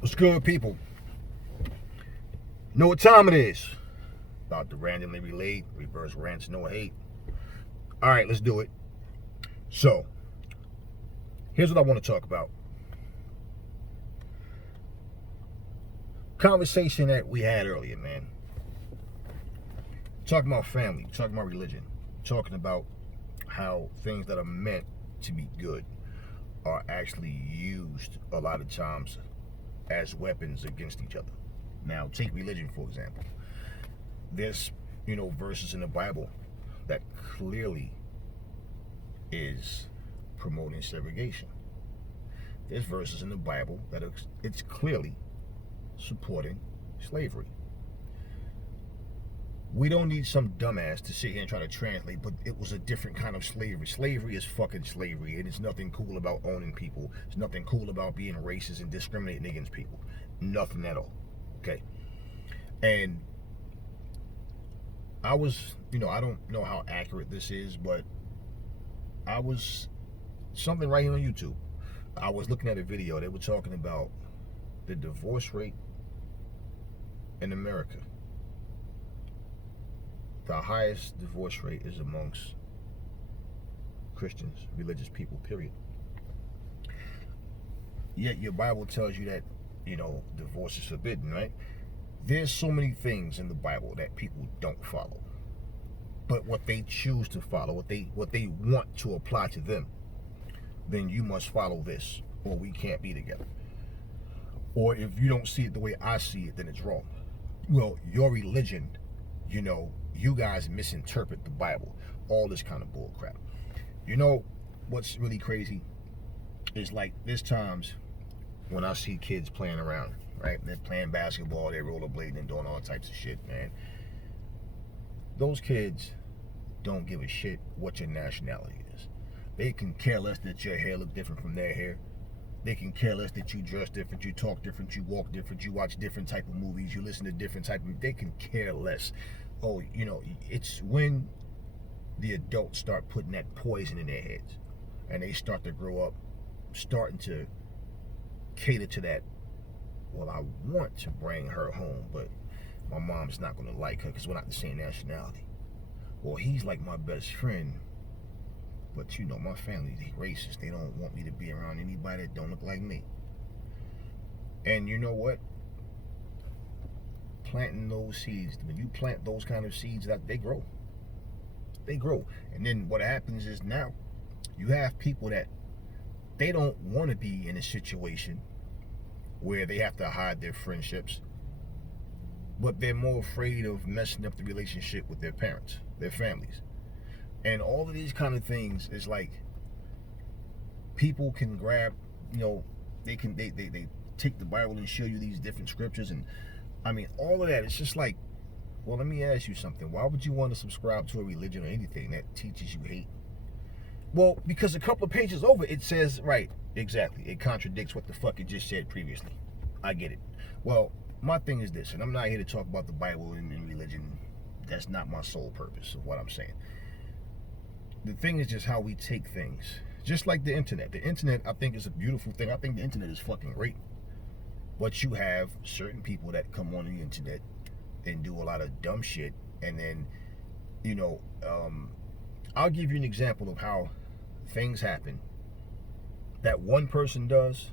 What's good, people? Know what time it is? About to randomly relate, reverse rants, no hate. All right, let's do it. So, here's what I want to talk about. Conversation that we had earlier, man. Talking about family, talking about religion, talking about how things that are meant to be good are actually used a lot of times as weapons against each other. Now, take religion, for example. There's, verses in the Bible that clearly is promoting segregation. There's verses in the Bible that it's clearly supporting slavery. We don't need some dumbass to sit here and try to translate, but it was a different kind of slavery. Slavery is fucking slavery, and it's nothing cool about owning people. It's nothing cool about being racist and discriminating against people. Nothing at all. Okay? And I was, I don't know how accurate this is, but I was something right here on YouTube. I was looking at a video. They were talking about the divorce rate in America. The highest divorce rate is amongst Christians, religious people, period. Yet your Bible tells you that, divorce is forbidden, right? There's so many things in the Bible that people don't follow. But what they choose to follow, what they want to apply to them, then you must follow this, or we can't be together. Or if you don't see it the way I see it, then it's wrong. Well, your religion, you guys misinterpret the Bible. All this kind of bull crap. You know what's really crazy is, like, there's times when I see kids playing around, right? They're playing basketball, they're rollerblading and doing all types of shit, man. Those kids don't give a shit what your nationality is. They can care less that your hair look different from their hair. They can care less that you dress different, you talk different, you walk different, you watch different type of movies, you listen to different type of... They can care less. Oh, it's when the adults start putting that poison in their heads and they start to grow up starting to cater to that. Well, I want to bring her home, but my mom's not going to like her because we're not the same nationality. Well, he's like my best friend, but my family, they racist. They don't want me to be around anybody that don't look like me. And you know what? Planting those seeds, when you plant those kind of seeds, that they grow. They grow. And then what happens is, now you have people that they don't want to be in a situation where they have to hide their friendships, but they're more afraid of messing up the relationship with their parents, their families. And all of these kind of things is like, people can grab, they take the Bible and show you these different scriptures, and I mean, all of that. It's just like, well, let me ask you something. Why would you want to subscribe to a religion or anything that teaches you hate? Well, because a couple of pages over, it says, right, exactly, it contradicts what the fuck it just said previously. I get it. Well, my thing is this, and I'm not here to talk about the Bible and religion. That's not my sole purpose of what I'm saying. The thing is just how we take things. Just like the internet. The internet, I think, is a beautiful thing. I think the internet is fucking great. But you have certain people that come on the internet and do a lot of dumb shit. And then, I'll give you an example of how things happen that one person does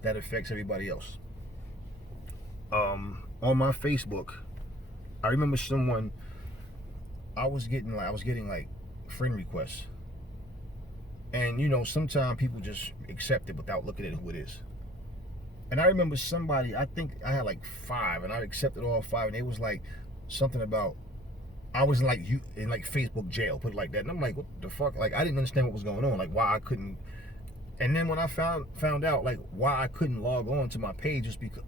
that affects everybody else. On my Facebook, I remember I was getting like friend requests. And sometimes people just accept it without looking at who it is. And I remember somebody, I think I had like 5, and I accepted all 5, and it was like something about, I was in like Facebook jail, put it like that. And I'm like, what the fuck? Like, I didn't understand what was going on, like why I couldn't. And then when I found out like why I couldn't log on to my page, is because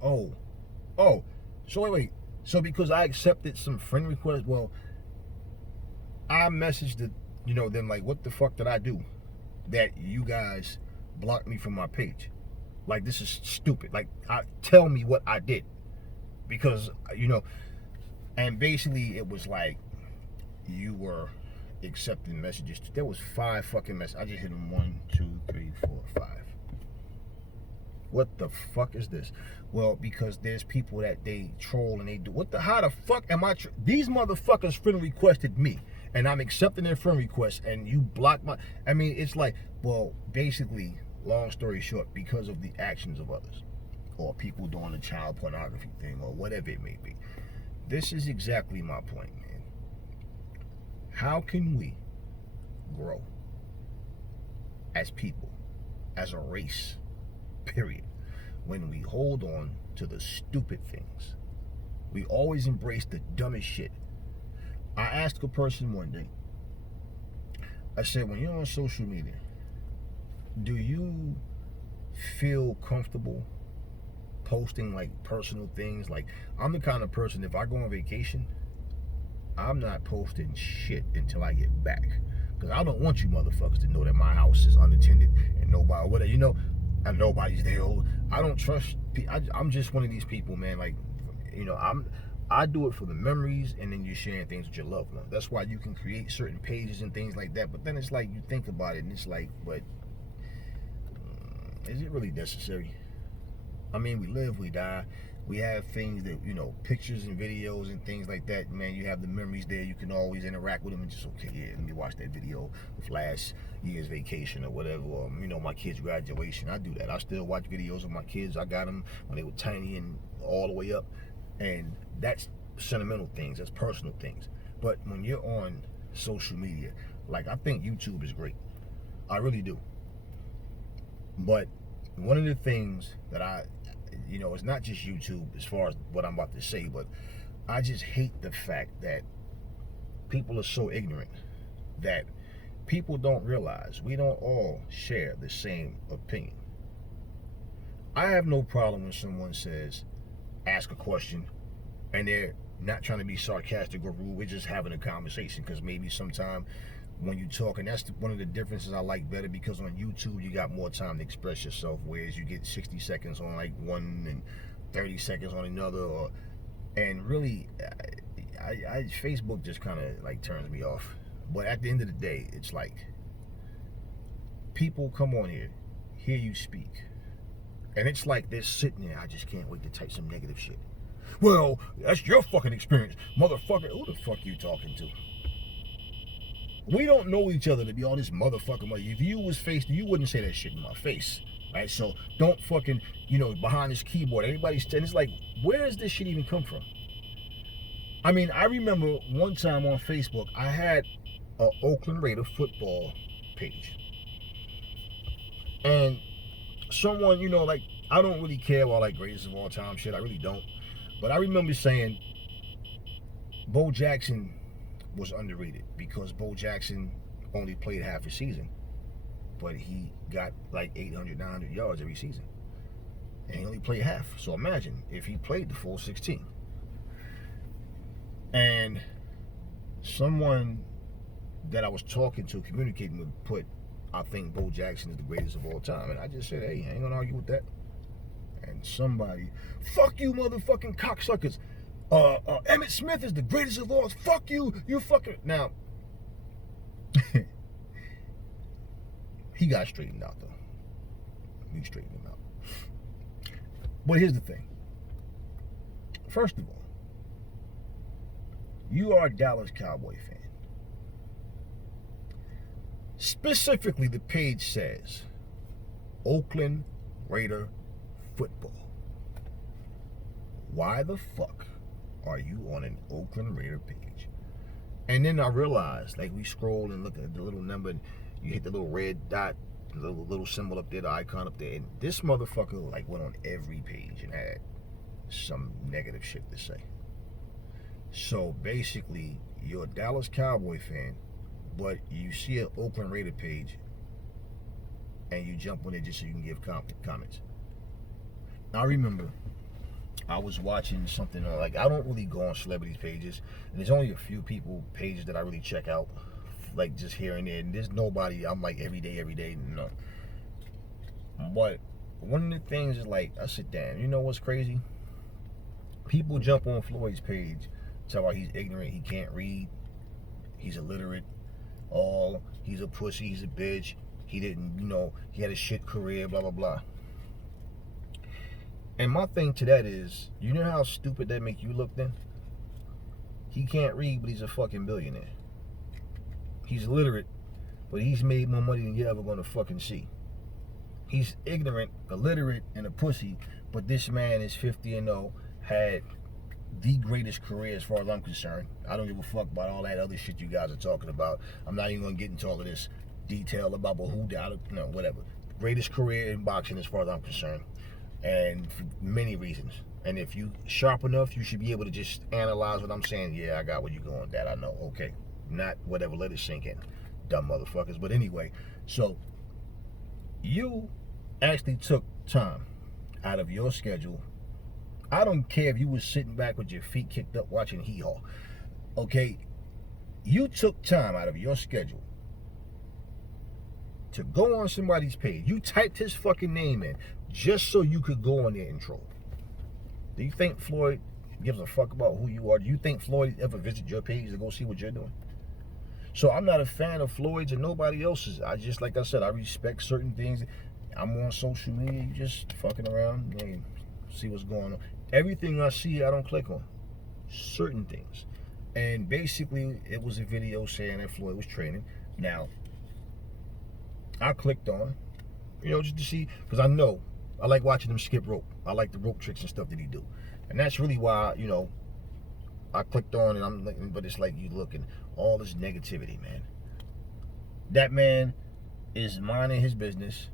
so wait, so because I accepted some friend request, well, I messaged them like, what the fuck did I do that you guys blocked me from my page? Like, this is stupid. Like, tell me what I did, because and basically it was like, you were accepting messages. There was 5 fucking messages. I just hit them 1, 2, 3, 4, 5. What the fuck is this? Well, because there's people that they troll and they do. How the fuck am I? These motherfuckers friend requested me, and I'm accepting their friend request, and you block my. I mean, it's like, well, basically, long story short, because of the actions of others, or people doing the child pornography thing, or whatever it may be. This is exactly my point, man. How can we grow as people, as a race, period, when we hold on to the stupid things? We always embrace the dumbest shit. I asked a person one day, I said, when you're on social media, do you feel comfortable posting like personal things? Like, I'm the kind of person, if I go on vacation, I'm not posting shit until I get back. Because I don't want you motherfuckers to know that my house is unattended and nobody, whatever, and nobody's there. I don't trust. I'm just one of these people, man. Like, I do it for the memories, and then you're sharing things with your loved ones. That's why you can create certain pages and things like that. But then it's like, you think about it, and it's like, but is it really necessary? I mean, we live, we die. We have things that, pictures and videos and things like that. Man, you have the memories there. You can always interact with them and just, okay, yeah, let me watch that video of last year's vacation or whatever. Or, my kids' graduation. I do that. I still watch videos of my kids. I got them when they were tiny and all the way up. And that's sentimental things. That's personal things. But when you're on social media, like, I think YouTube is great. I really do. But one of the things that it's not just YouTube as far as what I'm about to say, but I just hate the fact that people are so ignorant that people don't realize we don't all share the same opinion. I have no problem when someone says, ask a question, and they're not trying to be sarcastic or rude. We're just having a conversation, because maybe sometime when you talk, and that's one of the differences I like better, because on YouTube you got more time to express yourself, whereas you get 60 seconds on like one and 30 seconds on another, and really, Facebook just kind of like turns me off. But at the end of the day, it's like, people come on here, hear you speak, and it's like they're sitting there, I just can't wait to type some negative shit. Well, that's your fucking experience, motherfucker. Who the fuck you talking to? We don't know each other to be all this motherfucking money. If you was faced, you wouldn't say that shit in my face, right? So don't fucking, behind this keyboard, everybody's, and it's like, where does this shit even come from? I mean, I remember one time on Facebook, I had an Oakland Raider football page. And someone, like, I don't really care about like greatest of all time shit. I really don't. But I remember saying Bo Jackson was underrated, because Bo Jackson only played half a season, but he got like 800, 900 yards every season, and he only played half. So imagine if he played the full 16. And someone that I was talking to, communicating with, put, I think Bo Jackson is the greatest of all time. And I just said, hey, I ain't gonna argue with that. And somebody, fuck you motherfucking cocksuckers. Emmitt Smith is the greatest of all. Fuck you, you fucking. Now, he got straightened out though. We straightened him out. But here's the thing. First of all, you are a Dallas Cowboy fan. Specifically, the page says Oakland Raider football. Why the fuck are you on an Oakland Raider page? And then I realized, like, we scroll and look at the little number, and you hit the little red dot, the little symbol up there, the icon up there, and this motherfucker like went on every page and had some negative shit to say. So basically, you're a Dallas Cowboy fan, but you see an Oakland Raider page and you jump on it just so you can give comments. I remember I was watching something, like, I don't really go on celebrities pages, and there's only a few pages that I really check out, like just here and there, and there's nobody I'm like every day, no. But one of the things is, like, I said, damn, you know what's crazy? People jump on Floyd's page, tell why he's ignorant, he can't read, he's illiterate, he's a pussy, he's a bitch, he didn't, he had a shit career, blah, blah, blah. And my thing to that is, you know how stupid that make you look then? He can't read, but he's a fucking billionaire. He's literate, but he's made more money than you're ever gonna fucking see. He's ignorant, illiterate, and a pussy, but this man is 50 and 0, had the greatest career as far as I'm concerned. I don't give a fuck about all that other shit you guys are talking about. I'm not even gonna get into all of this detail about who died, no, whatever. Greatest career in boxing as far as I'm concerned, and for many reasons. And if you sharp enough, you should be able to just analyze what I'm saying. Yeah, I got where you're going with that. I know. Okay, not whatever. Let it sink in, dumb motherfuckers. But anyway, so you actually took time out of your schedule. I don't care if you was sitting back with your feet kicked up watching Hee Haw. Okay, you took time out of your schedule to go on somebody's page. You typed his fucking name in just so you could go on there and troll. Do you think Floyd gives a fuck about who you are? Do you think Floyd ever visit your page to go see what you're doing? So I'm not a fan of Floyd's and nobody else's. I just, like I said, I respect certain things. I'm on social media, you just fucking around and see what's going on. Everything I see, I don't click on. Certain things. And basically, it was a video saying that Floyd was training. Now, I clicked on, just to see, because I know, I like watching him skip rope. I like the rope tricks and stuff that he do. And that's really why, I clicked on and I'm looking, but it's like you looking, all this negativity, man. That man is minding his business.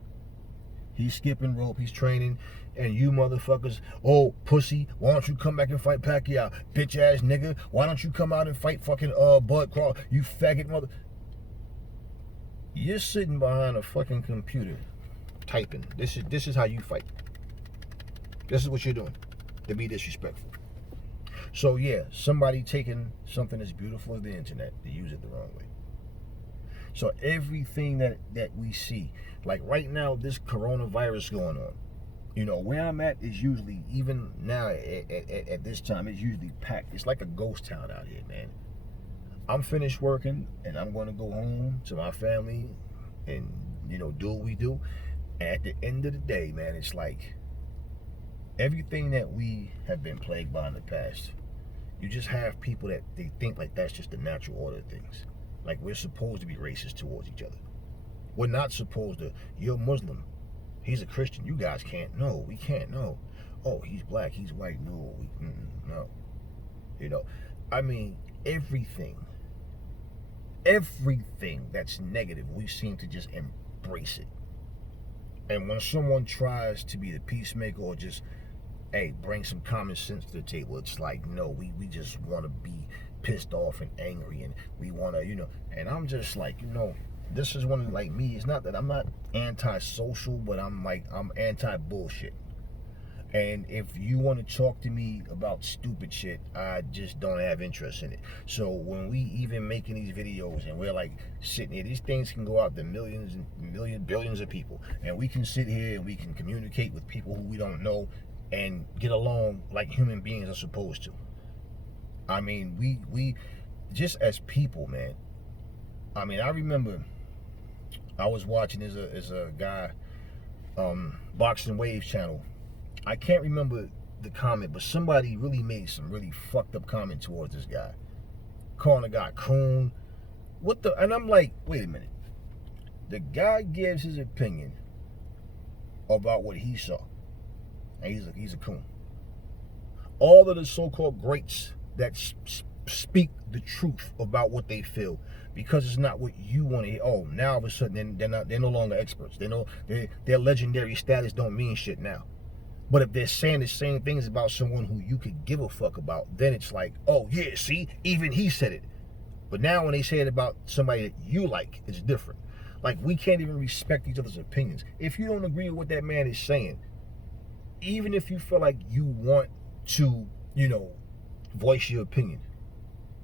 He's skipping rope, he's training, and you motherfuckers, oh, pussy, why don't you come back and fight Pacquiao? Bitch ass nigga, why don't you come out and fight fucking Bud Crawl? You faggot mother. You're sitting behind a fucking computer typing. This is how you fight. This is what you're doing to be disrespectful. So yeah, somebody taking something as beautiful as the internet to use it the wrong way. So everything that we see, like right now, this coronavirus going on, where I'm at is usually, even now at this time, it's usually packed. It's like a ghost town out here, man. I'm finished working and I'm going to go home to my family and, do what we do. And at the end of the day, man, it's like everything that we have been plagued by in the past, you just have people that they think like that's just the natural order of things. Like we're supposed to be racist towards each other. We're not supposed to. You're Muslim. He's a Christian. You guys can't. No, we can't. No. Oh, he's black. He's white. No, no. I mean, everything that's negative, we seem to just embrace it. And when someone tries to be the peacemaker or just, hey, bring some common sense to the table, it's like, no, we just want to be pissed off and angry, and we want to, and I'm just like, this is one, like me, it's not that I'm not anti-social, but I'm anti-bullshit. And if you want to talk to me about stupid shit, I just don't have interest in it. So when we even making these videos and we're like sitting here, these things can go out to millions and billions of people, and we can sit here and we can communicate with people who we don't know and get along like human beings are supposed to. I mean, we just as people, man. I mean, I remember I was watching as a guy, Boxing Waves channel. I can't remember the comment, but somebody really made some really fucked up comment towards this guy, calling the guy coon. And I'm like, wait a minute. The guy gives his opinion about what he saw, and he's a coon. All of the so-called greats that speak the truth about what they feel, because it's not what you want to hear. Oh, now all of a sudden they're no longer experts. Their legendary status don't mean shit now. But if they're saying the same things about someone who you could give a fuck about, then it's like, oh yeah, see, even he said it. But now when they say it about somebody that you like, it's different. Like, we can't even respect each other's opinions. If you don't agree with what that man is saying, even if you feel like you want to, voice your opinion,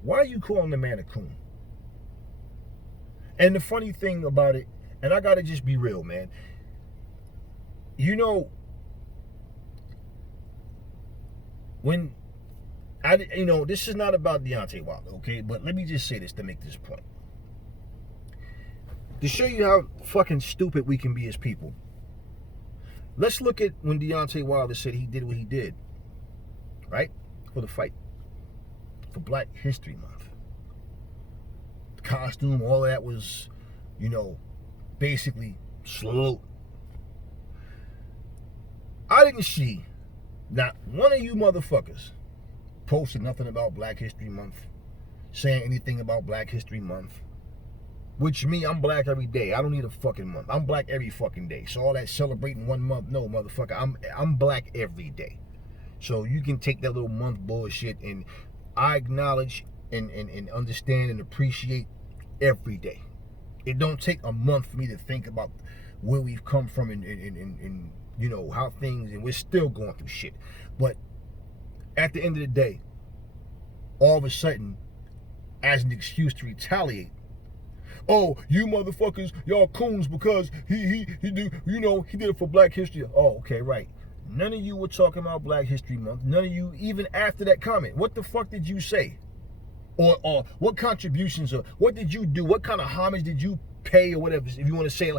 why are you calling the man a coon? And the funny thing about it, and I gotta just be real, man, when this is not about Deontay Wilder, okay? But let me just say this to make this point. To show you how fucking stupid we can be as people. Let's look at when Deontay Wilder said he did what he did, right? For the fight. For Black History Month. The costume, all that was, basically slow. I didn't see not one of you motherfuckers posted nothing about Black History Month, saying anything about Black History Month. Which me, I'm black every day. I don't need a fucking month. I'm black every fucking day. So all that celebrating 1 month, no, motherfucker. I'm black every day. So you can take that little month bullshit, and I acknowledge and understand and appreciate every day. It don't take a month for me to think about where we've come from and how things, and we're still going through shit. But at the end of the day, all of a sudden, as an excuse to retaliate, oh, you motherfuckers, y'all coons because he did it for Black History. Oh, okay, right. None of you were talking about Black History Month. None of you, even after that comment, what the fuck did you say? Or what contributions, or what did you do? What kind of homage did you pay, or whatever, if you want to say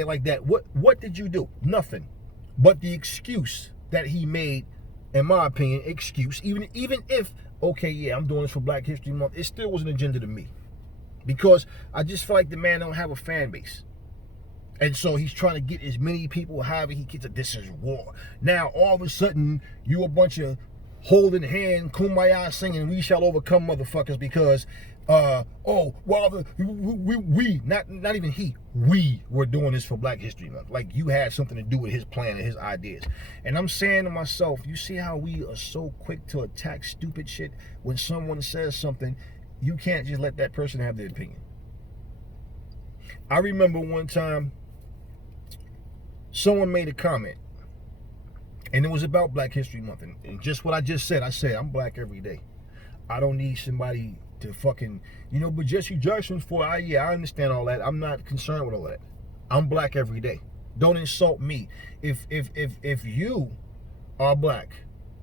it like that? What did you do? Nothing. But the excuse that he made, in my opinion, even if, okay, yeah, I'm doing this for Black History Month, it still was an agenda to me. Because I just feel like the man don't have a fan base. And so he's trying to get as many people, however he gets it. This is war. Now, all of a sudden, you a bunch of holding hand, kumbaya singing, we shall overcome motherfuckers because, we, not even he, we were doing this for Black History Month. Like you had something to do with his plan and his ideas. And I'm saying to myself, you see how we are so quick to attack stupid shit when someone says something. You can't just let that person have their opinion. I remember one time someone made a comment, and it was about Black History Month, and just what I just said. I said, I'm black every day. I don't need somebody to fucking, but Jesse Jackson's I understand all that. I'm not concerned with all that. I'm black every day. Don't insult me. If you are black,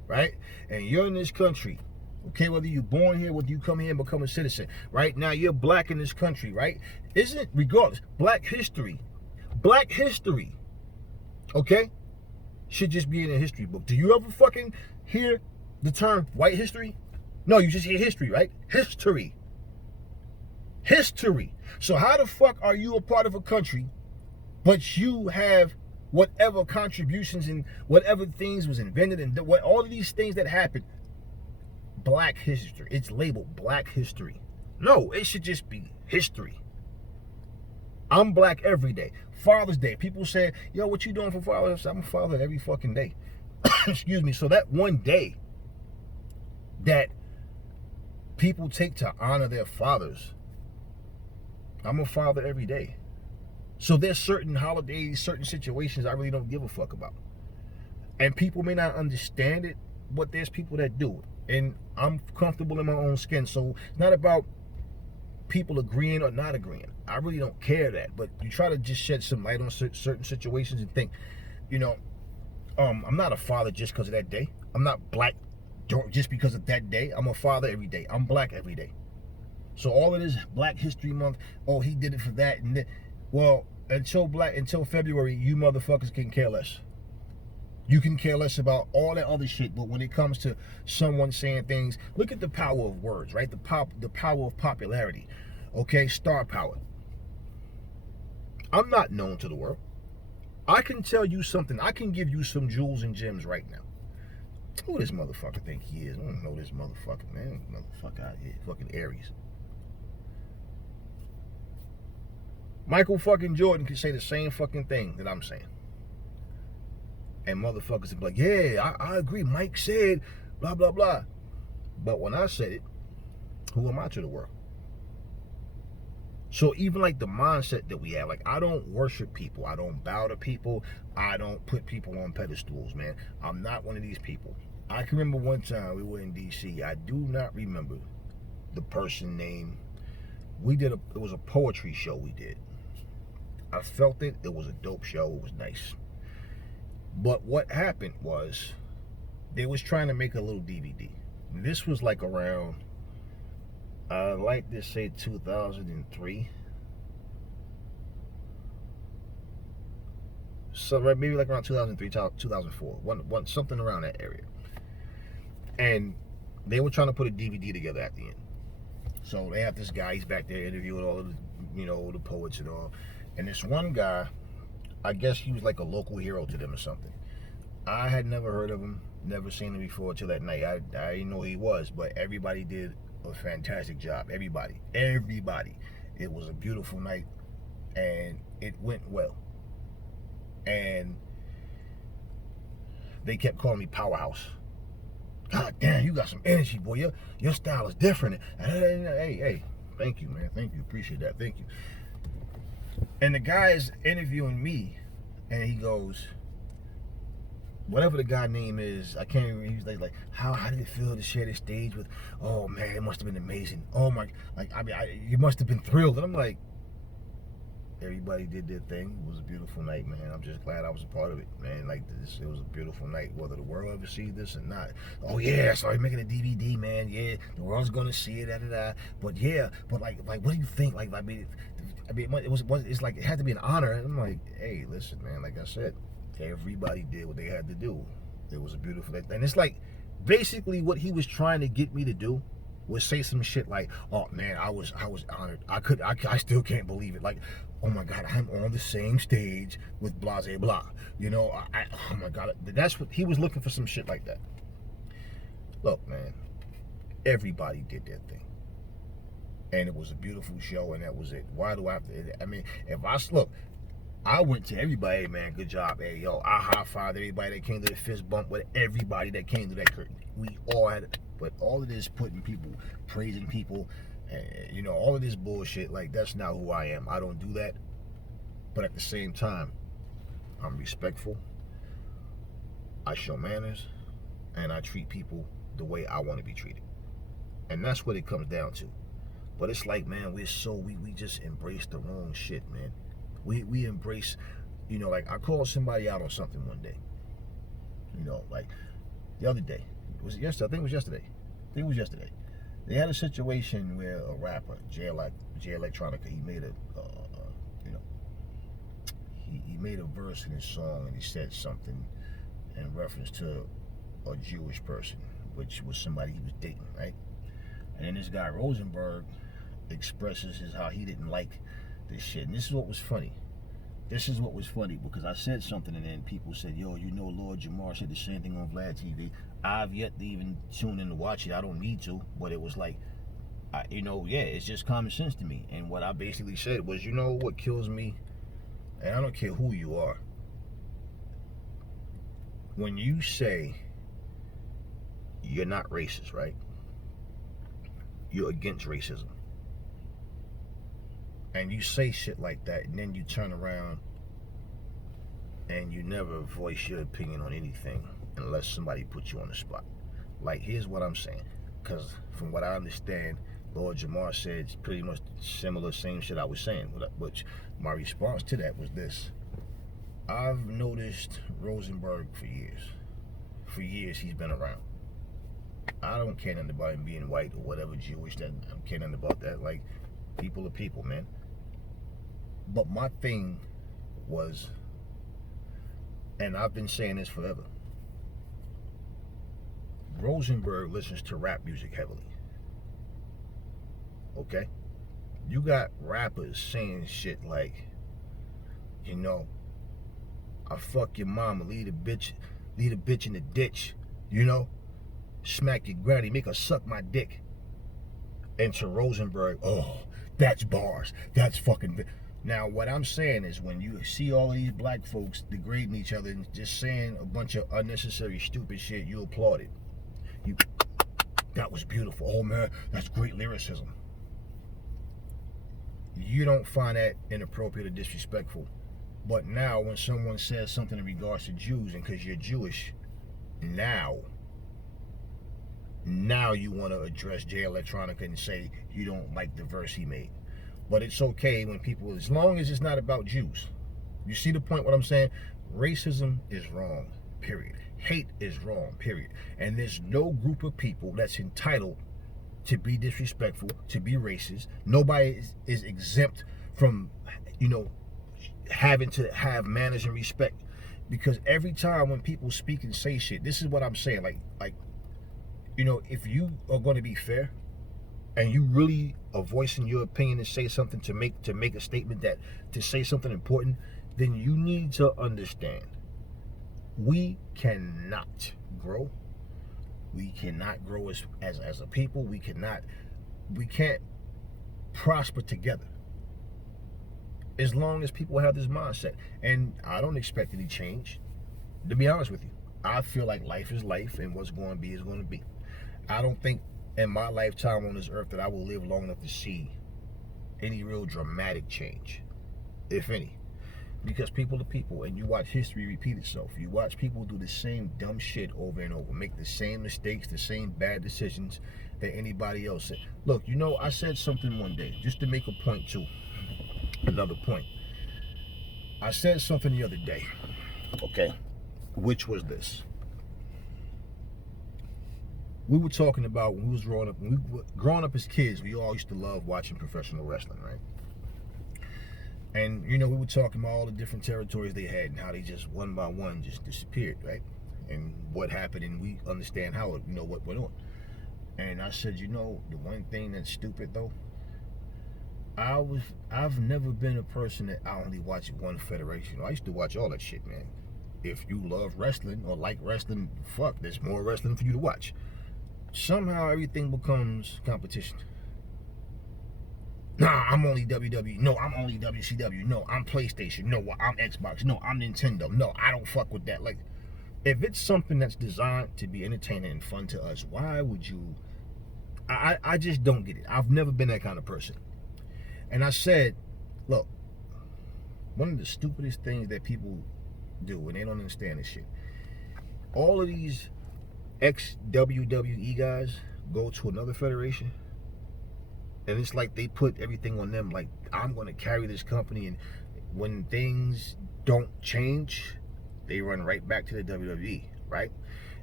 right, and you're in this country, okay, whether you're born here, whether you come here and become a citizen, right? Now you're black in this country, right? Isn't, regardless, black history, okay, should just be in a history book. Do you ever fucking hear the term white history? No, you just hear history, right? History. So how the fuck are you a part of a country, but you have whatever contributions and whatever things was invented and what all of these things that happened, Black history. It's labeled Black history. No, it should just be history. I'm black every day. Father's Day. People say, yo, what you doing for Father's Day? I'm a father every fucking day. Excuse me. So that one day that people take to honor their fathers, I'm a father every day. So there's certain holidays, certain situations I really don't give a fuck about. And people may not understand it, but there's people that do. And I'm comfortable in my own skin. So it's not about people agreeing or not agreeing. I really don't care that. But you try to just shed some light on certain situations and think, I'm not a father just because of that day. I'm not black just because of that day. I'm a father every day. I'm black every day. So all of this Black History Month, oh, he did it for that. And well, until February, you motherfuckers can care less. You can care less about all that other shit, but when it comes to someone saying things, look at the power of words, right? The power of popularity, okay? Star power. I'm not known to the world. I can tell you something. I can give you some jewels and gems right now. Who this motherfucker think he is? I don't know this motherfucker, man. Motherfucker out here, fucking Aries. Michael fucking Jordan can say the same fucking thing that I'm saying. And motherfuckers will be like, yeah, I agree. Mike said, blah, blah, blah. But when I said it, who am I to the world? So even like the mindset that we have, like I don't worship people. I don't bow to people. I don't put people on pedestals, man. I'm not one of these people. I can remember one time we were in D.C. I do not remember the person name. It was a poetry show we did. I felt it. It was a dope show. It was nice. But what happened was they was trying to make a little DVD. This was like around, I like to say 2003. So maybe like around 2003, 2004, something around that area. And they were trying to put a DVD together at the end. So they have this guy, he's back there interviewing all of the, the poets and all. And this one guy, I guess he was like a local hero to them or something. I had never heard of him, never seen him before till that night. I didn't know who he was, but everybody did a fantastic job. Everybody. It was a beautiful night, and it went well. And they kept calling me Powerhouse. God damn, you got some energy, boy. Your style is different. Hey, thank you, man. Thank you. Appreciate that. Thank you. And the guy is interviewing me, and he goes, whatever the guy name is, I can't remember. He was like, how did it feel to share the stage with? Oh man, it must have been amazing. Oh my, you must have been thrilled. And I'm like, everybody did their thing. It was a beautiful night, man. I'm just glad I was a part of it, man. Like this, it was a beautiful night, whether the world ever sees this or not. Oh yeah, I started making a DVD, man. Yeah, the world's gonna see it, But yeah, but like, what do you think? Like, it's like it had to be an honor. And I'm like, hey, listen, man. Like I said, everybody did what they had to do. It was a beautiful night, and it's like basically what he was trying to get me to do was say some shit like, oh man, I was honored. I still can't believe it. Like, oh my God, I'm on the same stage with blase blah. Oh my God, that's what he was looking for, some shit like that. Look, man, everybody did their thing. And it was a beautiful show, and that was it. Why do I have to, I went to everybody, hey man, good job. Hey, yo, I high-fived everybody that came to the fist bump with everybody that came to that curtain. We all had it. But all of this putting people, praising people, and, all of this bullshit, like, that's not who I am. I don't do that. But at the same time, I'm respectful. I show manners, and I treat people the way I want to be treated. And that's what it comes down to. But it's like, man, we just embrace the wrong shit, man. We embrace, like I called somebody out on something one day. Like the other day. Was it yesterday? I think it was yesterday. They had a situation where a rapper, Jay Electronica, he made he made a verse in his song, and he said something in reference to a Jewish person, which was somebody he was dating, right? And then this guy Rosenberg expresses how he didn't like this shit. And this is what was funny. Because I said something, and then people said, yo, Lord Jamar said the same thing on Vlad TV. I've yet to even tune in to watch it. I don't need to. But it was like, it's just common sense to me. And what I basically said was, what kills me? And I don't care who you are. When you say you're not racist, right? You're against racism. And you say shit like that, and then you turn around and you never voice your opinion on anything unless somebody puts you on the spot. Like, here's what I'm saying. Because from what I understand, Lord Jamar said pretty much same shit I was saying. Which my response to that was this. I've noticed Rosenberg for years. For years he's been around. I don't care nothing about him being white or whatever, Jewish. I don't care nothing about that. Like, people are people, man. But my thing was, and I've been saying this forever, Rosenberg listens to rap music heavily. Okay? You got rappers saying shit like, I fuck your mama, leave a bitch in the ditch, smack your granny, make her suck my dick. And to Rosenberg, oh, that's bars. That's fucking. Now, what I'm saying is, when you see all of these black folks degrading each other and just saying a bunch of unnecessary, stupid shit, you applaud it. That was beautiful. Oh man, that's great lyricism. You don't find that inappropriate or disrespectful. But now, when someone says something in regards to Jews, and because you're Jewish, now you want to address Jay Electronica and say you don't like the verse he made. But it's okay when people, as long as it's not about Jews. You see the point, what I'm saying? Racism is wrong, period. Hate is wrong, period. And there's no group of people that's entitled to be disrespectful, to be racist. Nobody is exempt from, having to have manners and respect Because every time when people speak and say shit, this is what I'm saying. Like, if you are going to be fair and you really are voicing your opinion and say something to make a statement, that to say something important, then you need to understand we cannot grow. We cannot grow as a people. We can't prosper together as long as people have this mindset. And I don't expect any change, to be honest with you. I feel like life is life, and what's going to be is going to be. I don't think in my lifetime on this earth that I will live long enough to see any real dramatic change, if any. Because people are people, and you watch history repeat itself. You watch people do the same dumb shit over and over, make the same mistakes, the same bad decisions that anybody else said. Look, I said something one day, just to make a point too. Another point. I said something the other day, okay, which was this. We were talking about when we was growing up as kids, we all used to love watching professional wrestling, right? And, we were talking about all the different territories they had and how they just one by one just disappeared, right? And what happened, and we understand how, what went on. And I said, the one thing that's stupid though, I've never been a person that I only watch one federation. I used to watch all that shit, man. If you love wrestling or like wrestling, fuck, there's more wrestling for you to watch. Somehow everything becomes competition. Nah, I'm only WWE. No, I'm only WCW. No, I'm PlayStation. No, I'm Xbox. No, I'm Nintendo. No, I don't fuck with that. Like, if it's something that's designed to be entertaining and fun to us, why would you? I just don't get it. I've never been that kind of person. And I said, look, one of the stupidest things that people do when they don't understand this shit, all of these ex-WWE guys go to another federation, and it's like they put everything on them, like, I'm going to carry this company, and when things don't change, they run right back to the WWE, right?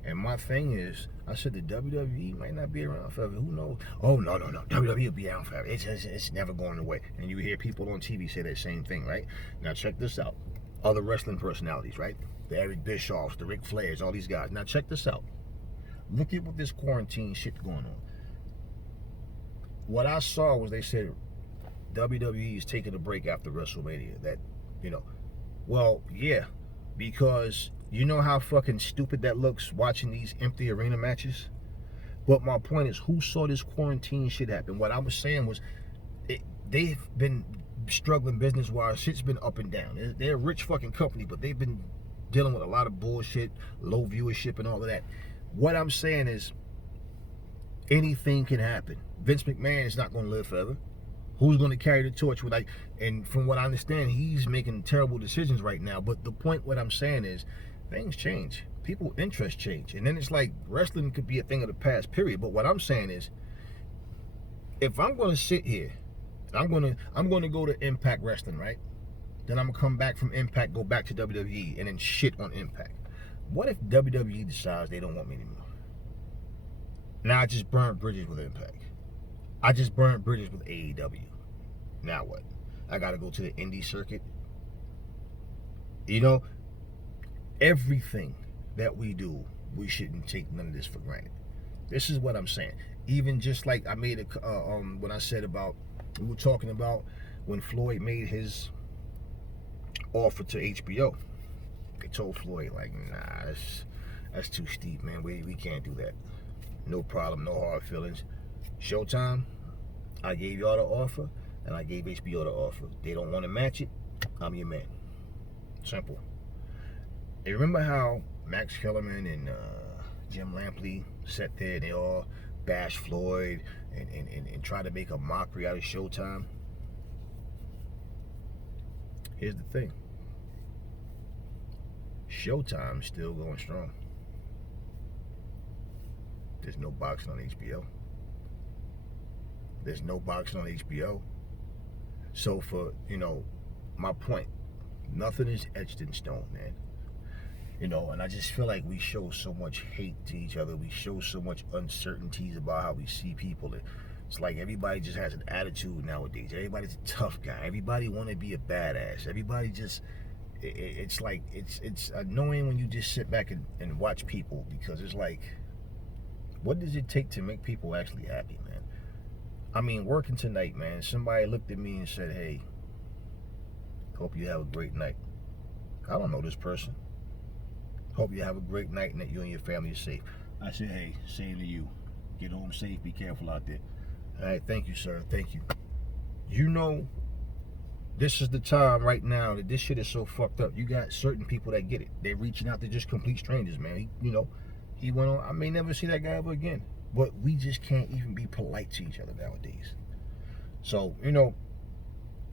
And my thing is, I said the WWE might not be around forever. Who knows? Oh, no. WWE will be around forever. It's never going away. And you hear people on TV say that same thing, right? Now check this out. Other wrestling personalities, right? The Eric Bischoffs, the Ric Flairs, all these guys. Now check this out. Look at what this quarantine shit going on. What I saw was they said WWE is taking a break after WrestleMania. That, well, yeah, because you know how fucking stupid that looks watching these empty arena matches? But my point is, who saw this quarantine shit happen? What I was saying was, they've been struggling business-wise. Shit's been up and down. They're a rich fucking company, but they've been dealing with a lot of bullshit, low viewership and all of that. What I'm saying is, anything can happen. Vince McMahon is not going to live forever. Who's going to carry the torch? And from what I understand, he's making terrible decisions right now. But the point, what I'm saying is, things change. People interest change. And then it's like wrestling could be a thing of the past, period. But what I'm saying is, if I'm going to sit here, I'm going to go to Impact Wrestling, right? Then I'm going to come back from Impact, go back to WWE, and then shit on Impact. What if WWE decides they don't want me anymore? Now I just burned bridges with Impact. I just burned bridges with AEW. Now what? I got to go to the indie circuit. Everything that we do, we shouldn't take none of this for granted. This is what I'm saying. Even just like I made when I said about, we were talking about when Floyd made his offer to HBO. They told Floyd, like, nah, that's too steep, man. We can't do that. No problem, no hard feelings. Showtime, I gave y'all the offer, and I gave HBO the offer. They don't want to match it, I'm your man. Simple. You remember how Max Kellerman and Jim Lampley sat there and they all bashed Floyd and tried to make a mockery out of Showtime? Here's the thing. Showtime's still going strong. There's no boxing on HBO. There's no boxing on HBO. So for, my point, nothing is etched in stone, man. And I just feel like we show so much hate to each other. We show so much uncertainties about how we see people. It's like everybody just has an attitude nowadays. Everybody's a tough guy. Everybody want to be a badass. Everybody just, it's like it's annoying when you just sit back and watch people, because it's like, what does it take to make people actually happy, man? I mean, working tonight, man, somebody looked at me and said, hey, hope you have a great night. I don't know this person. Hope you have a great night and that you and your family are safe. I said, hey, same to you. Get home safe, be careful out there. All right, thank you, sir, thank you. You know, this is the time right now that this shit is so fucked up. You got certain people that get it. They're reaching out to just complete strangers, man. He went on, I may never see that guy ever again. But we just can't even be polite to each other nowadays. So,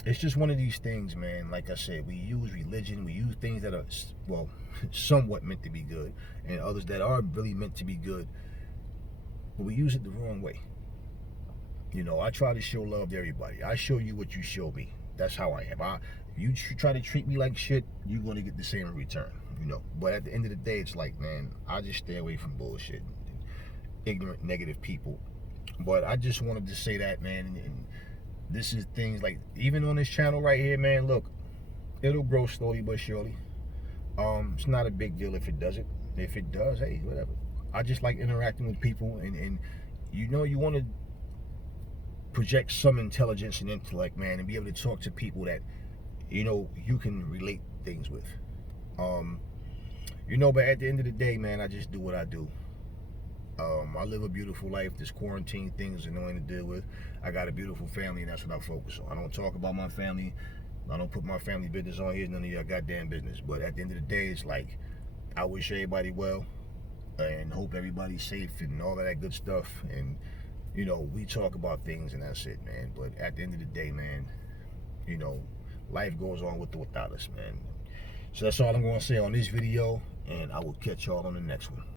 it's just one of these things, man. Like I said, we use religion, we use things that are, well, somewhat meant to be good, and others that are really meant to be good, but we use it the wrong way. I try to show love to everybody. I show you what you show me. That's how I am. You try to treat me like shit, you're going to get the same in return, But at the end of the day, it's like, man, I just stay away from bullshit, ignorant, negative people. But I just wanted to say that, man, and this is things like, even on this channel right here, man, look, it'll grow slowly but surely. It's not a big deal if it doesn't. If it does, hey, whatever. I just like interacting with people, and you want to project some intelligence and intellect, man, and be able to talk to people that you can relate things with. But at the end of the day, man, I just do what I do. I live a beautiful life. This quarantine thing is annoying to deal with. I got a beautiful family, and that's what I focus on. I don't talk about my family. I don't put my family business on here. None of your goddamn business. But at the end of the day, it's like, I wish everybody well and hope everybody's safe and all of that good stuff. And we talk about things, and that's it, man. But at the end of the day, man, life goes on with or without us, man. So that's all I'm going to say on this video, and I will catch y'all on the next one.